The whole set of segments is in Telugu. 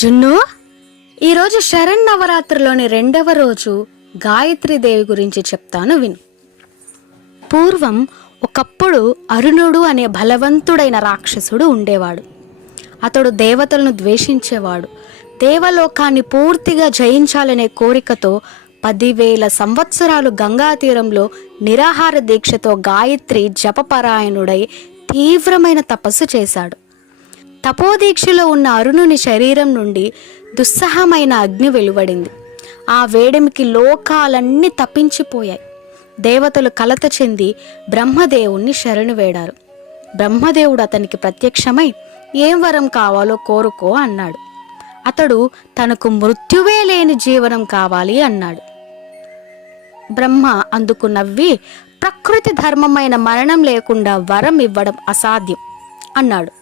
జున్ను, ఈరోజు శరన్నవరాత్రిలోని 2వ రోజు గాయత్రీదేవి గురించి చెప్తాను విను. పూర్వం ఒకప్పుడు అరుణుడు అనే బలవంతుడైన రాక్షసుడు ఉండేవాడు. అతడు దేవతలను ద్వేషించేవాడు. దేవలోకాన్ని పూర్తిగా జయించాలనే కోరికతో 10,000 సంవత్సరాలు గంగా తీరంలో నిరాహార దీక్షతో గాయత్రి జపపరాయణుడై తీవ్రమైన తపస్సు చేశాడు. తపోదీక్షలో ఉన్న అరుణుని శరీరం నుండి దుస్సహమైన అగ్ని వెలువడింది. ఆ వేడిమికి లోకాలన్నీ తప్పించిపోయాయి. దేవతలు కలత చెంది బ్రహ్మదేవుణ్ణి శరణు వేడారు. బ్రహ్మదేవుడు అతనికి ప్రత్యక్షమై ఏం వరం కావాలో కోరుకో అన్నాడు. అతడు తనకు మృత్యువే లేని జీవనం కావాలి అన్నాడు. బ్రహ్మ అందుకు నవ్వి, ప్రకృతి ధర్మమైన మరణం లేకుండా వరం ఇవ్వడం అసాధ్యం అన్నాడు.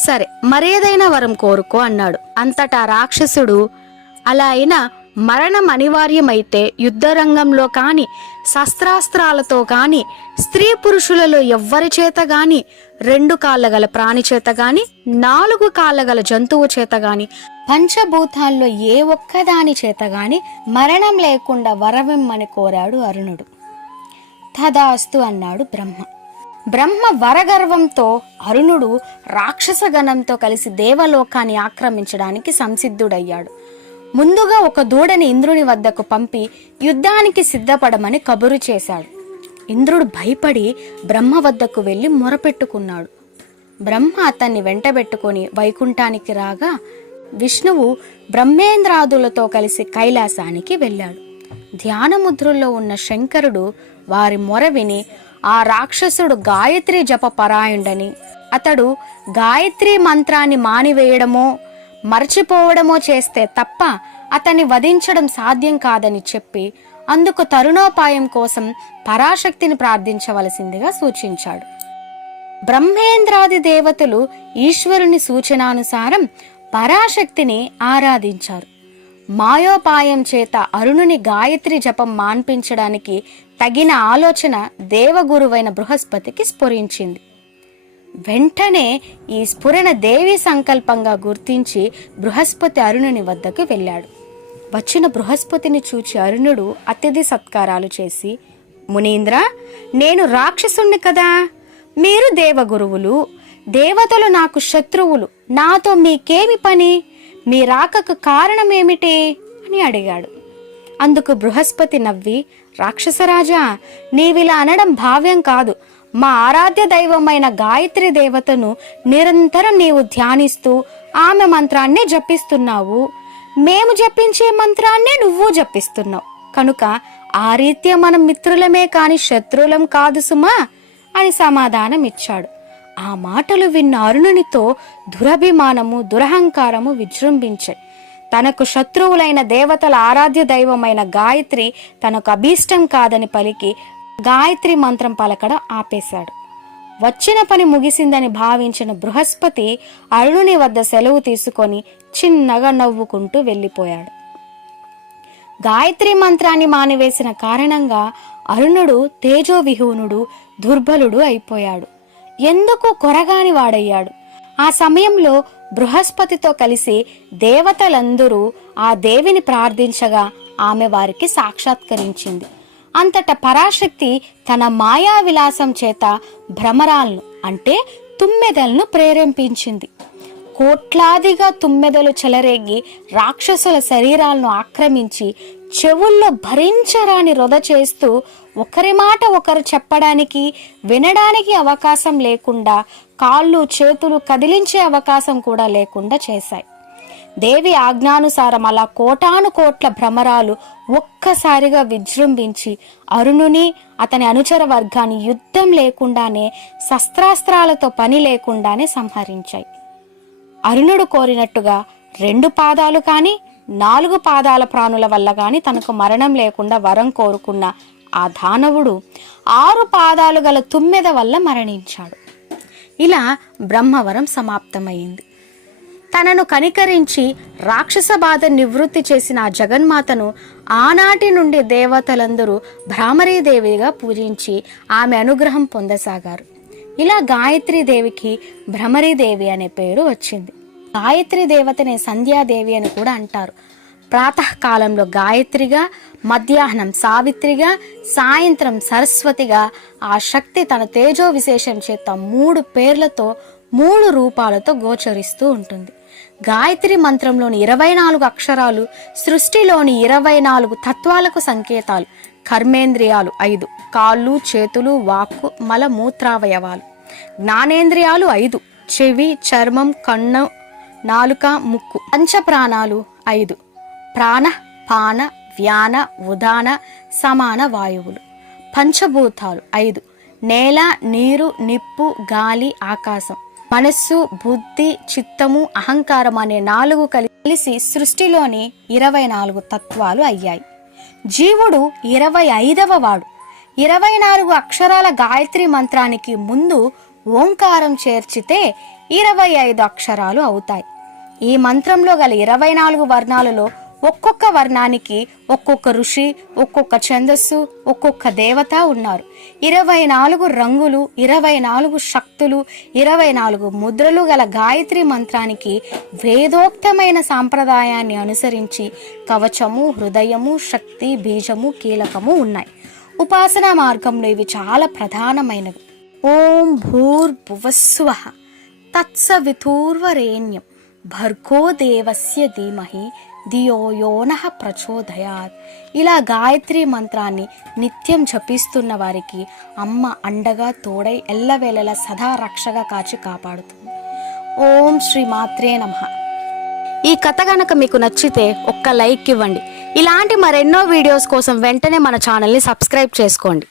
సరే, మరేదైనా వరం కోరుకో అన్నాడు. అంతటా రాక్షసుడు, అలా అయినా మరణం అనివార్యమైతే యుద్ధరంగంలో కానీ, శస్త్రాస్త్రాలతో కానీ, స్త్రీ పురుషులలో ఎవ్వరి చేత గాని, 2 కాళ్ళ గల ప్రాణి చేత గాని, 4 కాళ్ళ గల జంతువు చేత గాని, పంచభూతాల్లో ఏ ఒక్కదాని చేత గాని మరణం లేకుండా వరమిమ్మని కోరాడు అరుణుడు. తదాస్తు అన్నాడు బ్రహ్మ. బ్రహ్మ వరగర్వంతో అరుణుడు రాక్షస గణంతో కలిసి దేవలోకాన్ని ఆక్రమించడానికి సంసిద్ధుడయ్యాడు. ముందుగా ఒక దూడని ఇంద్రుని వద్దకు పంపి యుద్ధానికి సిద్ధపడమని కబురు చేశాడు. ఇంద్రుడు భయపడి బ్రహ్మ వద్దకు వెళ్ళి మొరపెట్టుకున్నాడు. బ్రహ్మ అతన్ని వెంటబెట్టుకొని వైకుంఠానికి రాగా విష్ణువు బ్రహ్మేంద్రాదులతో కలిసి కైలాసానికి వెళ్ళాడు. ధ్యానముద్రలో ఉన్న శంకరుడు వారి మొర విని ఆ రాక్షసుడు గాయత్రి జప పరాయుండని, అతడు గాయత్రి మంత్రాన్ని మానివేయడమో మర్చిపోవడమో చేస్తే తప్ప అతన్ని వధించడం సాధ్యం కాదని చెప్పి అందుకు తరుణోపాయం కోసం పరాశక్తిని ప్రార్థించవలసిందిగా సూచించాడు. బ్రహ్మేంద్రాది దేవతలు ఈశ్వరుని సూచనానుసారం పరాశక్తిని ఆరాధించారు. మాయోపాయం చేత అరుణుని గాయత్రి జపం మాన్పించడానికి తగిన ఆలోచన దేవగురువైన బృహస్పతికి స్ఫురించింది. వెంటనే ఈ స్ఫురణ దేవి సంకల్పంగా గుర్తించి బృహస్పతి అరుణుని వద్దకు వెళ్ళాడు. వచ్చిన బృహస్పతిని చూచి అరుణుడు అతిథి సత్కారాలు చేసి, మునీంద్ర, నేను రాక్షసుణ్ణి కదా, మీరు దేవగురువులు, దేవతలు నాకు శత్రువులు, నాతో మీకేమి పని, మీ రాకకు కారణమేమిటి అని అడిగాడు. అందుకు బృహస్పతి నవ్వి, రాక్షసరాజా, నీవిలా అనడం భావ్యం కాదు. మా ఆరాధ్య దైవమైన గాయత్రి దేవతను నిరంతరం నీవు ధ్యానిస్తూ ఆమె మంత్రాన్నే జపిస్తున్నావు. మేము జపించే మంత్రాన్నే నువ్వు జపిస్తున్నావు. కనుక ఆ రీత్యా మనం మిత్రులమే కాని శత్రువులం కాదు సుమా అని సమాధానం ఇచ్చాడు. ఆ మాటలు విన్న అరుణునితో దురభిమానము, దురహంకారము విజృంభించాయి. తనకు శత్రువులైన దేవతల ఆరాధ్య దైవమైన గాయత్రి తనకు అభీష్టం కాదని పలికి గాయత్రి మంత్రం పలకడం ఆపేశాడు. వచ్చిన పని ముగిసిందని భావించిన బృహస్పతి అరుణుని వద్ద సెలవు తీసుకొని చిన్నగా నవ్వుకుంటూ వెళ్ళిపోయాడు. గాయత్రి మంత్రాన్ని మానివేసిన కారణంగా అరుణుడు తేజోవిహీనుడు, దుర్బలుడు అయిపోయాడు. ఎందుకు కొరగాని వాడయ్యాడు. ఆ సమయంలో బృహస్పతితో కలిసి దేవతలందరూ ఆ దేవిని ప్రార్థించగా ఆమె వారికి సాక్షాత్కరించింది. అంతటా పరాశక్తి తన మాయా విలాసం చేత భ్రమరాలను అంటే తుమ్మెదలను ప్రేరేపించింది. కోట్లాదిగా తుమ్మెదలు చెలరేగి రాక్షసుల శరీరాలను ఆక్రమించి చెవుల్లో భరించరాని రొద చేస్తూ ఒకరి మాట ఒకరు చెప్పడానికి, వినడానికి అవకాశం లేకుండా, కాళ్ళు చేతులు కదిలించే అవకాశం కూడా లేకుండా చేశాయి. దేవి ఆజ్ఞానుసారం అలా కోటాను కోట్ల భ్రమరాలు ఒక్కసారిగా విజృంభించి అరుణుని, అతని అనుచర వర్గాన్ని యుద్ధం లేకుండానే, శస్త్రాస్త్రాలతో పని లేకుండానే సంహరించాయి. అరుణుడు కోరినట్టుగా 2 పాదాలు కానీ 4 పాదాల ప్రాణుల వల్ల గాని తనకు మరణం లేకుండా వరం కోరుకున్న ఆ దానవుడు 6 పాదాలు గల తుమ్మెద వల్ల మరణించాడు. ఇలా బ్రహ్మవరం సమాప్తమైంది. తనను కనికరించి రాక్షస బాధ నివృత్తి చేసిన ఆ జగన్మాతను ఆనాటి నుండి దేవతలందరూ భ్రామరీదేవిగా పూజించి ఆమె అనుగ్రహం పొందసాగారు. ఇలా గాయత్రీదేవికి భ్రమరీదేవి అనే పేరు వచ్చింది. గాయత్రి దేవతనే సంధ్యాదేవి అని కూడా అంటారు. ప్రాతకాలంలో గాయత్రిగా, మధ్యాహ్నం సావిత్రిగా, సాయంత్రం సరస్వతిగా ఆ శక్తి తన తేజో విశేషం చేత 3 పేర్లతో 3 రూపాలతో గోచరిస్తూ ఉంటుంది. గాయత్రి మంత్రంలోని 24 అక్షరాలు సృష్టిలోని 24 తత్వాలకు సంకేతాలు. కర్మేంద్రియాలు 5, కాళ్ళు, చేతులు, వాక్కు, మల మూత్రావయవాలు. జ్ఞానేంద్రియాలు 5, చెవి, చర్మం, కన్ను, నాలుక, ముక్కు. పంచప్రాణాలు 5, ప్రాణ, పాన, వ్యాన, ఉదాన, సమాన వాయువులు. పంచభూతాలు 5, నేల, నీరు, నిప్పు, గాలి, ఆకాశం. మనస్సు, బుద్ధి, చిత్తము, అహంకారం అనే 4 కలిసి సృష్టిలోని 24 తత్వాలు అయ్యాయి. జీవుడు 25వ వాడు. 24 అక్షరాల గాయత్రి మంత్రానికి ముందు ఓంకారం చేర్చితే 25 అక్షరాలు అవుతాయి. ఈ మంత్రంలో గల 24 వర్ణాలలో ఒక్కొక్క వర్ణానికి ఒక్కొక్క ఋషి, ఒక్కొక్క ఛందస్సు, ఒక్కొక్క దేవత ఉన్నారు. 24 రంగులు, 24 శక్తులు, 24 ముద్రలు గల గాయత్రి మంత్రానికి వేదోక్తమైన సాంప్రదాయాన్ని అనుసరించి కవచము, హృదయము, శక్తి, బీజము, కీలకము ఉన్నాయి. ఉపాసనా మార్గంలో ఇవి చాలా ప్రధానమైనవి. ఓం భూర్భువస్సువః తత్సవితుర్వరేణ్యం భర్గో దేవస్య ధీమహి ధియో యో నః ప్రచోదయాత్. ఇలా గాయత్రి మంత్రాన్ని నిత్యం జపిస్తున్న వారికి అమ్మ అండగా తోడై ఎల్లవేళలా సదా రక్షగా కాచి కాపాడుతుంది. ఓం శ్రీ మాత్రే నమః. ఈ కథ గనక మీకు నచ్చితే ఒక్క లైక్ ఇవ్వండి. ఇలాంటి మరెన్నో వీడియోస్ కోసం వెంటనే మన ఛానల్ని సబ్స్క్రైబ్ చేసుకోండి.